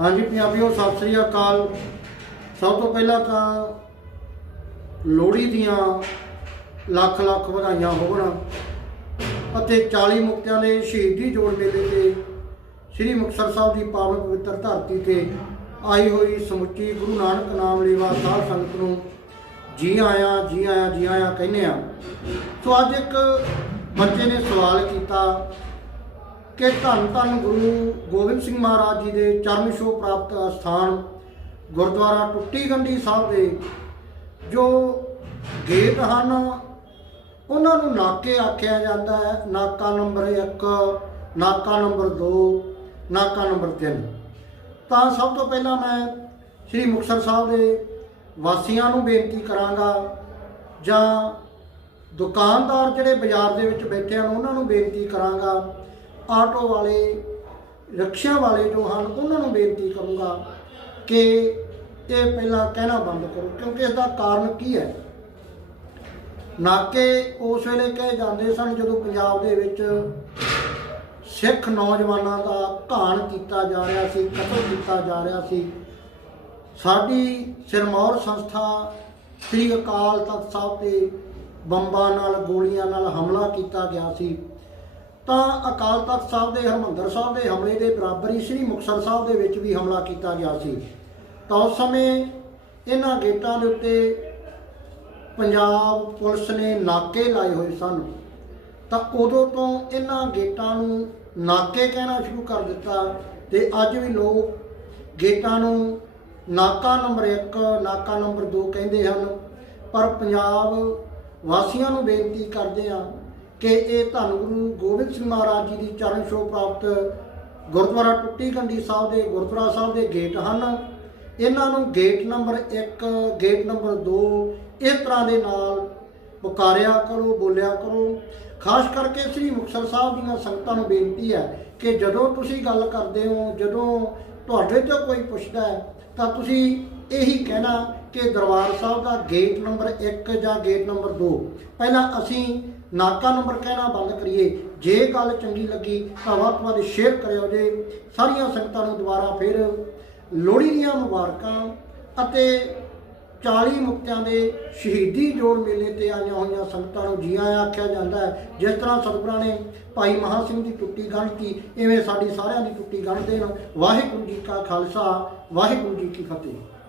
ਹਾਂਜੀ ਪੰਜਾਬੀਓ, ਸਤਿ ਸ੍ਰੀ ਅਕਾਲ। ਸਭ ਤੋਂ ਪਹਿਲਾਂ ਤਾਂ ਲੋਹੜੀ ਦੀਆਂ ਲੱਖ ਲੱਖ ਵਧਾਈਆਂ ਹੋਣ ਅਤੇ 40 ਮੁਕਤਿਆਂ ਦੇ ਸ਼ਹੀਦੀ ਜੋੜ ਮੇਲੇ ਤੇ ਸ੍ਰੀ ਮੁਕਤਸਰ ਸਾਹਿਬ ਦੀ ਪਾਵਨ ਪਵਿੱਤਰ ਧਰਤੀ ਤੇ ਆਈ ਹੋਈ ਸਮੁੱਚੀ ਗੁਰੂ ਨਾਨਕ ਨਾਮ ਲੇਵਾ ਸਾਧ ਸੰਗਤ ਨੂੰ ਜੀ ਆਇਆ ਜੀ ਆਇਆ ਜੀ ਆਇਆ ਕਹਿੰਦੇ ਆ ਸੋ ਅੱਜ ਇੱਕ ਬੱਚੇ ਨੇ ਸਵਾਲ ਕੀਤਾ ਕਿ ਧੰਨ ਧੰਨ ਗੁਰੂ ਗੋਬਿੰਦ ਸਿੰਘ ਮਹਾਰਾਜ ਜੀ ਦੇ ਚਰਨ ਛੋਹ ਪ੍ਰਾਪਤ ਅਸਥਾਨ ਗੁਰਦੁਆਰਾ ਟੁੱਟੀ ਗੰਢੀ ਸਾਹਿਬ ਦੇ, ਜੋ ਗੇਟ ਹਨ, ਉਹਨਾਂ ਨੂੰ ਨਾਕੇ ਆਖਿਆ ਜਾਂਦਾ ਹੈ। ਨਾਕਾ ਨੰਬਰ 1 ਨਾਕਾ ਨੰਬਰ 2 ਨਾਕਾ ਨੰਬਰ 3 ਤਾਂ ਸਭ ਤੋਂ ਪਹਿਲਾਂ ਮੈਂ ਸ੍ਰੀ ਮੁਕਤਸਰ ਸਾਹਿਬ ਦੇ ਵਾਸੀਆਂ ਨੂੰ ਬੇਨਤੀ ਕਰਾਂਗਾ, ਜਾਂ ਦੁਕਾਨਦਾਰ ਜਿਹੜੇ ਬਾਜ਼ਾਰ ਦੇ ਵਿੱਚ ਬੈਠੇ ਹਨ, ਉਹਨਾਂ ਨੂੰ ਬੇਨਤੀ ਕਰਾਂਗਾ ਆਟੋ ਵਾਲੇ, ਰਿਕਸ਼ਾ ਵਾਲੇ ਜੋ ਹਨ, ਉਹਨਾਂ ਨੂੰ ਬੇਨਤੀ ਕਰੂੰਗਾ ਕਿ ਇਹ ਪਹਿਲਾਂ ਕਹਿਣਾ ਬੰਦ ਕਰੋ, ਕਿਉਂਕਿ ਇਸ ਦਾ ਕਾਰਨ ਕੀ ਹੈ? ਨਾਕੇ ਉਸ ਵੇਲੇ ਕਹੇ ਜਾਂਦੇ ਸਨ ਜਦੋਂ ਪੰਜਾਬ ਦੇ ਵਿੱਚ ਸਿੱਖ ਨੌਜਵਾਨਾਂ ਦਾ ਘਾਣ ਕੀਤਾ ਜਾ ਰਿਹਾ ਸੀ, ਕਤਲ ਕੀਤਾ ਜਾ ਰਿਹਾ ਸੀ, ਸਾਡੀ ਸਿਰਮੌਰ ਸੰਸਥਾ ਸ੍ਰੀ ਅਕਾਲ ਤਖਤ ਸਾਹਿਬ ਤੇ ਬੰਬਾਂ ਨਾਲ, ਗੋਲੀਆਂ ਨਾਲ ਹਮਲਾ ਕੀਤਾ ਗਿਆ ਸੀ। ਤਾਂ ਅਕਾਲ ਤਖਤ ਸਾਹਿਬ ਦੇ, ਹਰਮੰਦਰ ਸਾਹਿਬ ਦੇ ਹਮਲੇ ਦੇ ਬਰਾਬਰ ਹੀ ਸ੍ਰੀ ਮੁਕਤਸਰ ਸਾਹਿਬ ਦੇ ਵਿੱਚ ਵੀ ਹਮਲਾ ਕੀਤਾ ਗਿਆ ਸੀ। ਤਾਂ ਉਸ ਸਮੇਂ ਇਹਨਾਂ ਗੇਟਾਂ ਦੇ ਉੱਤੇ ਪੰਜਾਬ ਪੁਲਿਸ ਨੇ ਨਾਕੇ ਲਾਏ ਹੋਏ ਸਨ। ਤਾਂ ਉਦੋਂ ਤੋਂ ਇਹਨਾਂ ਗੇਟਾਂ ਨੂੰ ਨਾਕੇ ਕਹਿਣਾ ਸ਼ੁਰੂ ਕਰ ਦਿੱਤਾ ਤੇ ਅੱਜ ਵੀ ਲੋਕ ਗੇਟਾਂ ਨੂੰ ਨਾਕਾ ਨੰਬਰ 1 ਨਾਕਾ ਨੰਬਰ 2 ਕਹਿੰਦੇ ਹਨ। ਪਰ ਪੰਜਾਬ ਵਾਸੀਆਂ ਨੂੰ ਬੇਨਤੀ ਕਰਦੇ ਆ ਕਿ ਇਹ ਧੰਨ ਗੁਰੂ ਗੋਬਿੰਦ ਸਿੰਘ ਮਹਾਰਾਜ ਜੀ ਦੀ ਚਰਨ ਛੋਹ ਪ੍ਰਾਪਤ ਗੁਰਦੁਆਰਾ ਟੁੱਟੀ ਗੰਡੀ ਸਾਹਿਬ ਦੇ ਗੁਰਦੁਆਰਾ ਸਾਹਿਬ ਦੇ ਗੇਟ ਹਨ। ਇਹਨਾਂ ਨੂੰ ਗੇਟ ਨੰਬਰ 1 ਗੇਟ ਨੰਬਰ 2 ਇਸ ਤਰ੍ਹਾਂ ਦੇ ਨਾਲ ਪੁਕਾਰਿਆ ਕਰੋ, ਬੋਲਿਆ ਕਰੋ। ਖਾਸ ਕਰਕੇ ਸ੍ਰੀ ਮੁਕਤਸਰ ਸਾਹਿਬ ਦੀਆਂ ਸੰਗਤਾਂ ਨੂੰ ਬੇਨਤੀ ਹੈ ਕਿ ਜਦੋਂ ਤੁਸੀਂ ਗੱਲ ਕਰਦੇ ਹੋ, ਜਦੋਂ ਤੁਹਾਡੇ ਤੋਂ ਕੋਈ ਪੁੱਛਦਾ ਹੈ ਤਾਂ ਤੁਸੀਂ ਇਹੀ ਕਹਿਣਾ ਕਿ ਦਰਬਾਰ ਸਾਹਿਬ ਦਾ ਗੇਟ ਨੰਬਰ 1 ਜਾਂ ਗੇਟ ਨੰਬਰ 2 ਪਹਿਲਾਂ ਅਸੀਂ ਨਾਕਾ ਨੰਬਰ ਕਹਿਣਾ ਬੰਦ ਕਰੀਏ। ਜੇ ਗੱਲ ਚੰਗੀ ਲੱਗੀ ਤਾਂ ਵੱਧ ਤੋਂ ਵੱਧ ਸ਼ੇਅਰ ਕਰਿਓ ਜੇ। ਸਾਰੀਆਂ ਸੰਗਤਾਂ ਨੂੰ ਦੁਬਾਰਾ ਫਿਰ ਲੋਹੜੀ ਦੀਆਂ ਮੁਬਾਰਕਾਂ ਅਤੇ 40 ਮੁਕਤਿਆਂ ਦੇ ਸ਼ਹੀਦੀ ਜੋੜ ਮੇਲੇ ਤੇ ਆਈਆਂ ਹੋਈਆਂ ਸੰਗਤਾਂ ਨੂੰ ਜੀ ਆਇਆਂ ਆਖਿਆ ਜਾਂਦਾ ਹੈ। ਜਿਸ ਤਰ੍ਹਾਂ ਸਤਿਗੁਰਾਂ ਨੇ ਭਾਈ ਮਹਾ ਸਿੰਘ ਦੀ ਟੁੱਟੀ ਗੰਢ ਕੀ, ਇਵੇਂ ਸਾਡੀ ਸਾਰਿਆਂ ਦੀ ਟੁੱਟੀ ਗੰਢ ਦੇਣ ਵਾਹਿਗੁਰੂ ਜੀ ਕਾ ਖਾਲਸਾ, ਵਾਹਿਗੁਰੂ ਜੀ ਕੀ ਫਤਿਹ।